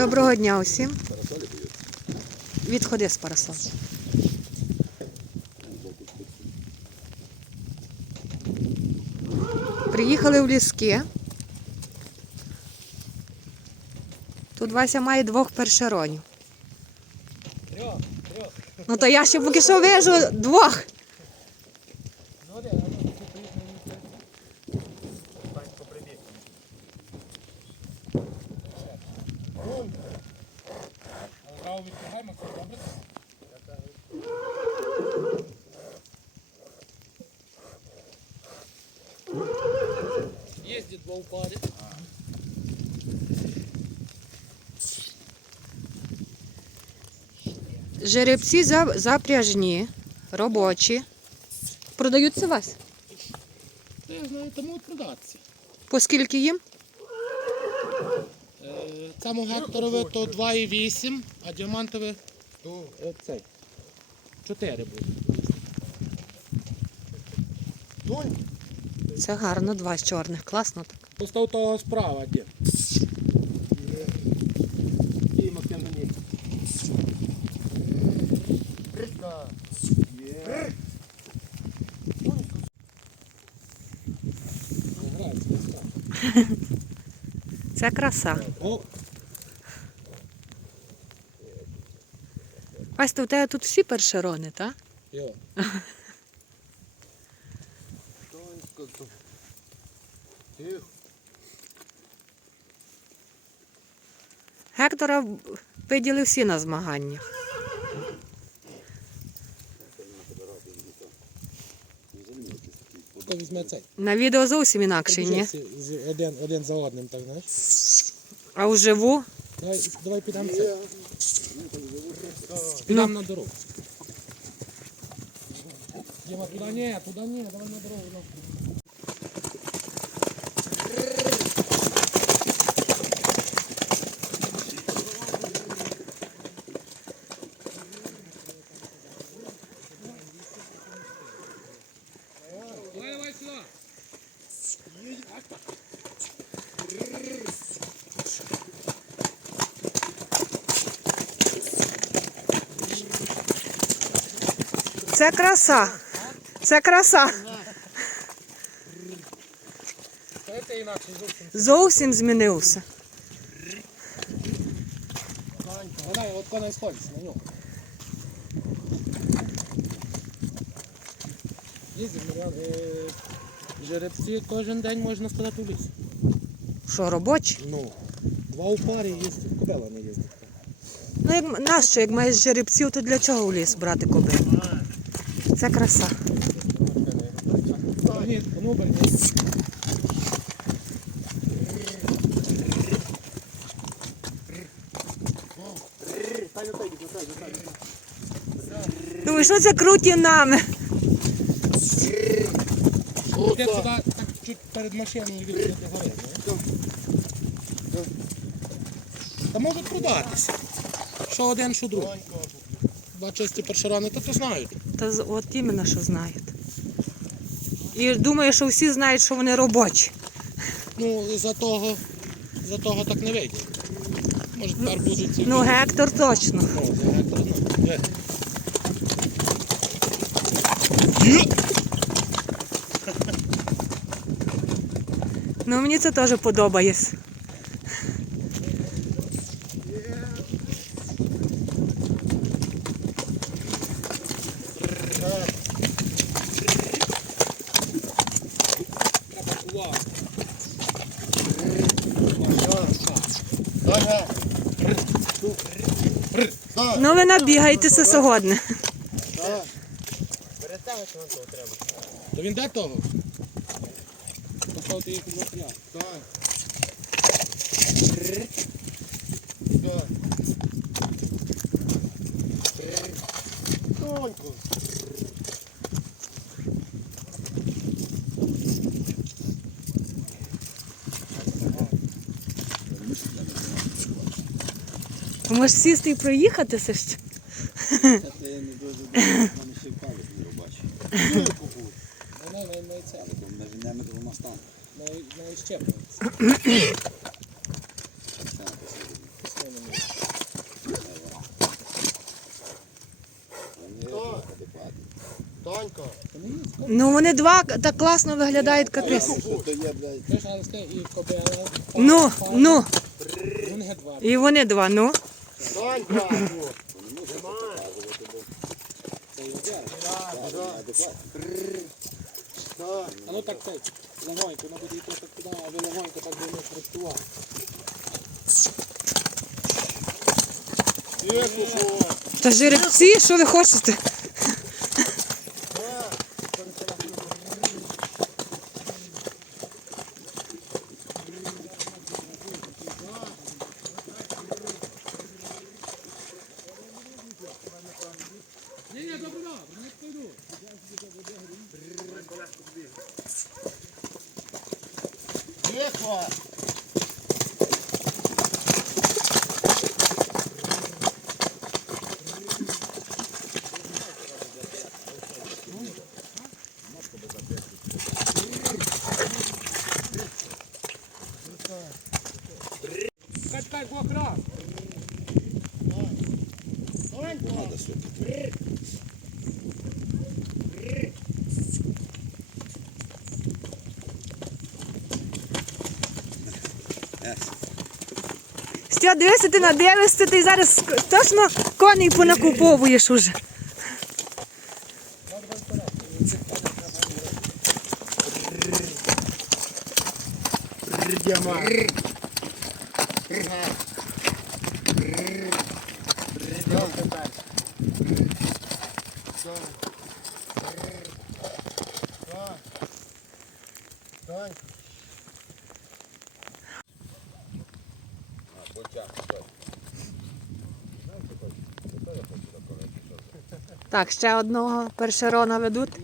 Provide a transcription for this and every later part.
Доброго дня усім. Відходи з парасоль. Приїхали в ліски. Тут Вася має двох першеронів. Ну то я ще поки що вижу двох. Ну, де, а ну, ти поїдь на місце. Панько прибіг. Але Право відкривай, Максим, добре? Два. Жеребці запряжні, робочі. Продаються Вась? Та я знаю, тому от продатися. По скільки їм? Е, Цьому гекторове то 2,8, а діамантове е, цей. 4 буде. Це гарно, два з чорних. Класно так. Постав того справа, де. Це краса. О, Вась, то у тебе тут всі першерони, так? йо. Гектора виділи всі на змаганнях. На відео зовсім інакше, ні? Один, один за одним, так знаєш. А вживу Давай, давай підемо це. Підемо на дорогу. Діма, туди ні, туди ні, давай на дорогу. сюди. це краса. Це краса. Зовсім. Змінився. Вона от коней сходиться на нього. Е, жеребці кожен день можна сказати в ліс. Що, робочі? Ну, два у парі їздять, кобила не їздить. Ну, як нащо, як маєш жеребців, то для чого в ліс брати кобилу? Це краса. Ні, ну берні. Думаю, що це круті нами? Я туди так чуть перед машиною від до гори. Та можуть продатися. Що один, що другий. Два чисті першорони, то то знають. Та з- от іменно, що знають. І думаю, що всі знають, що вони робочі. Ну, за того, за того так не вийде. Може тепер будуть ці. Ну, Гектор точно. О, за Гектор, ну, де? Є! Ну, мені це теж подобається. Ну, ви набігаєтеся сьогодні. То він де того? Поставити їх у вокля. Можеш сісти і проїхати все ж. Це ти не дуже добре, мене ще впали не бачу. Вони не це, бо ми двома станами. Ми щеплюється. Тонько. Ну вони два так класно виглядають капець. Ну, ну. І вони два. Ну. Тонько. А ну так цей, легонько, воно буде йти так туди, а ви легонько так будемо працювати. Та жеребці, що ви хочете? Тихо. Стя, дивися, ти надивишся, ти зараз точно коней понакуповуєш уже. Так, ще одного першерона ведуть.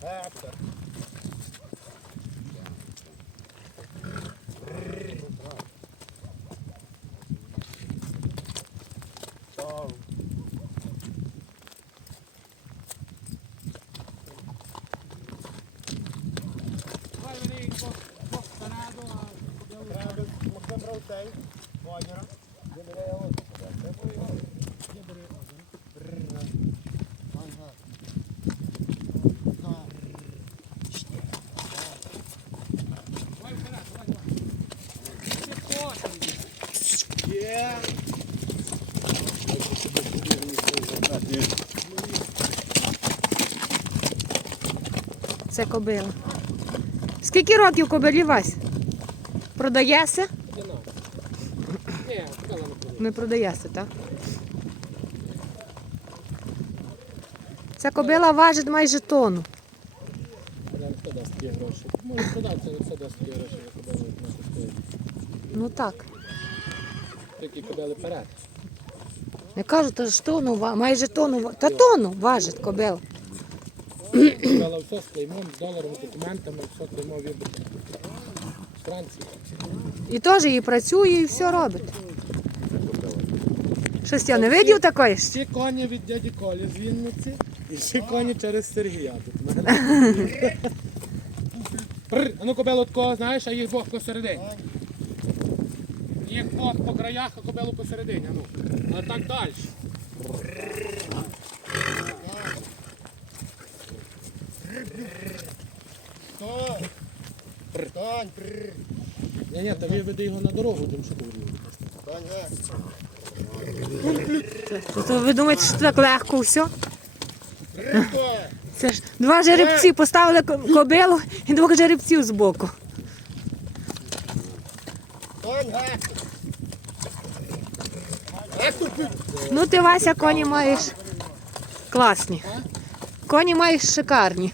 Татка, а на місці. Гектор. Максим брав цей, Вагнера. Є. Це кобила. Скільки років кобилі Вась? Продаєшся? Не. Не продаєшся, так? Ця кобила важить майже тонну. Ну так. Такі кобили перед. Я кажу, та ж тонну, майже тонну, ва- та тонну важить кобила. Кобила все з клеймом, з доларом, документами, все клеймо вибрано. Франції. І теж і працює, і все робить. Щось я не видів такої? Всі коні від дяді Колі з Вінниці і всі коні через Сергія тут. Прр, А ну кобилу такого, знаєш, а їх Бог посередині. Їх Бог по краях, а кобилу посередині. А ну. А так далі. Тань, прррр, Ні, ні, та ви веди його на дорогу, тим що ти говорив. тань, ге. То ви думаєте, що так легко все? Це ж два жеребці поставили ко- кобилу і двох жеребців збоку. тань, ге. Ну ти Вася коні маєш класні. Коні маєш шикарні.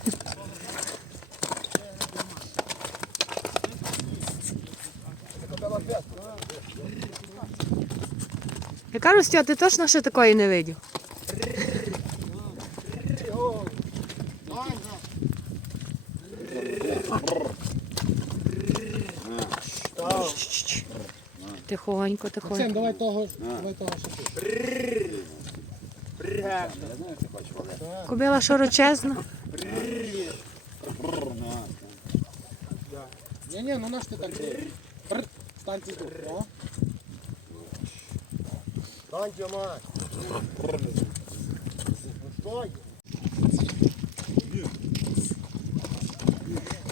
Я кажу, Стьо, ти точно ще такої не видів? ге. Тихонько, Максим, тихонько. давай того, давай того ще. Кобила широчезна. Бррр, на, на. Ні, ні, ну наш ти так робиш. Станьте тут. О. Стань, Діман.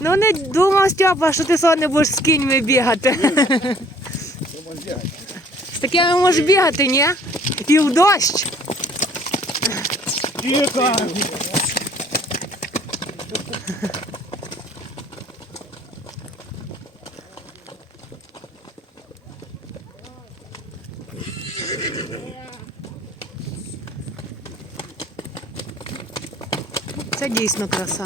Ну, не думав, Степа, що ти не будеш з кіньми бігати. З такими можеш бігати, ні? І в дощ. Це дійсно краса.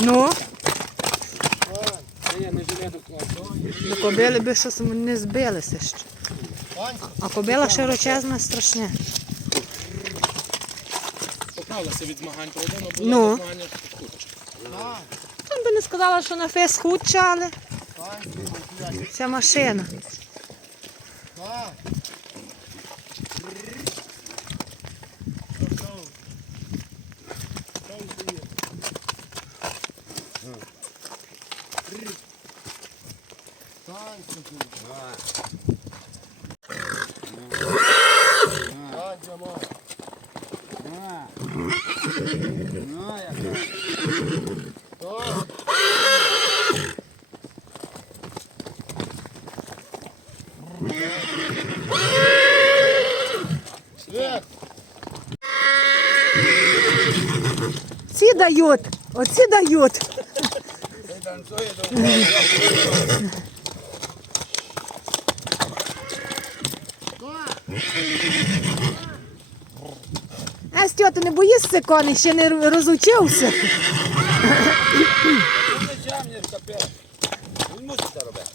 Ну, до до кобили би щось не збилися ще. А кобила широчезна страшне. Поправилася від змагань, правда? Ну, було Ну. змагання худше. Там би не сказала, що на фес худша, але Ця машина. Танцы Стань, Стань, Діман. На. На, яка. Стань. Свет. Оці дають. До А Стьо, ти не боїшся коней, ще не розучився. Він мусить це робити.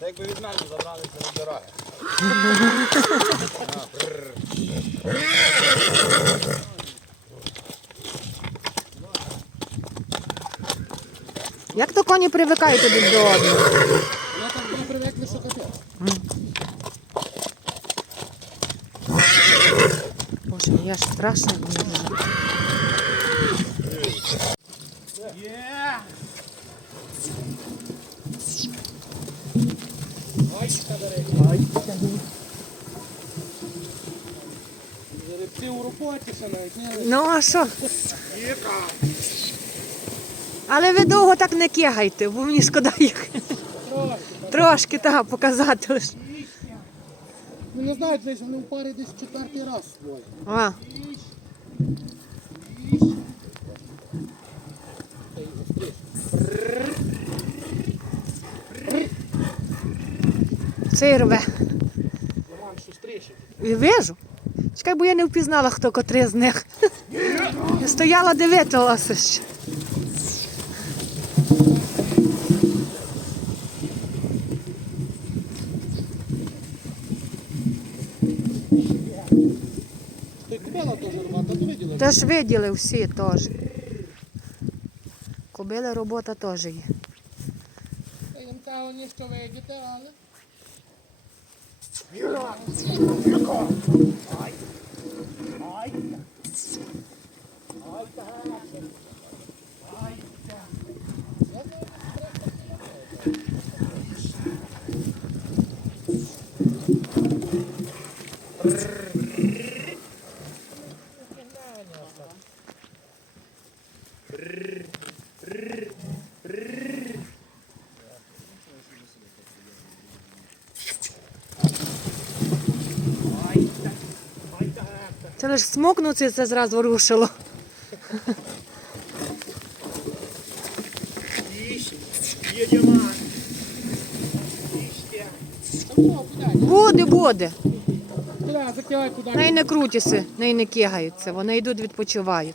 Та від мене забралися на дороги. Як то коні привикають один до одного? Я так буду привикли, що капець. Боже, я ж страшно. вже. Жеребці у роботі ще. Ну а що? Але ви довго так не кигайте, бо мені шкода їх. Трошки. Так показати лише. Ну не знаю, десь вони в парі десь четвертий раз двоє. А, й рве. Роман. І вижу. Чекай, бо я не впізнала, хто котрий з них. Я стояла дивитилася ще. Ти купила теж рвата, ти виділа? Теж виділи всі теж. Кобили робота теж є. Та видіти, але... Це лише смокнуться і це зразу рушило. Буде, буде. Най не крутяться, най не кигаються, вони йдуть відпочивають.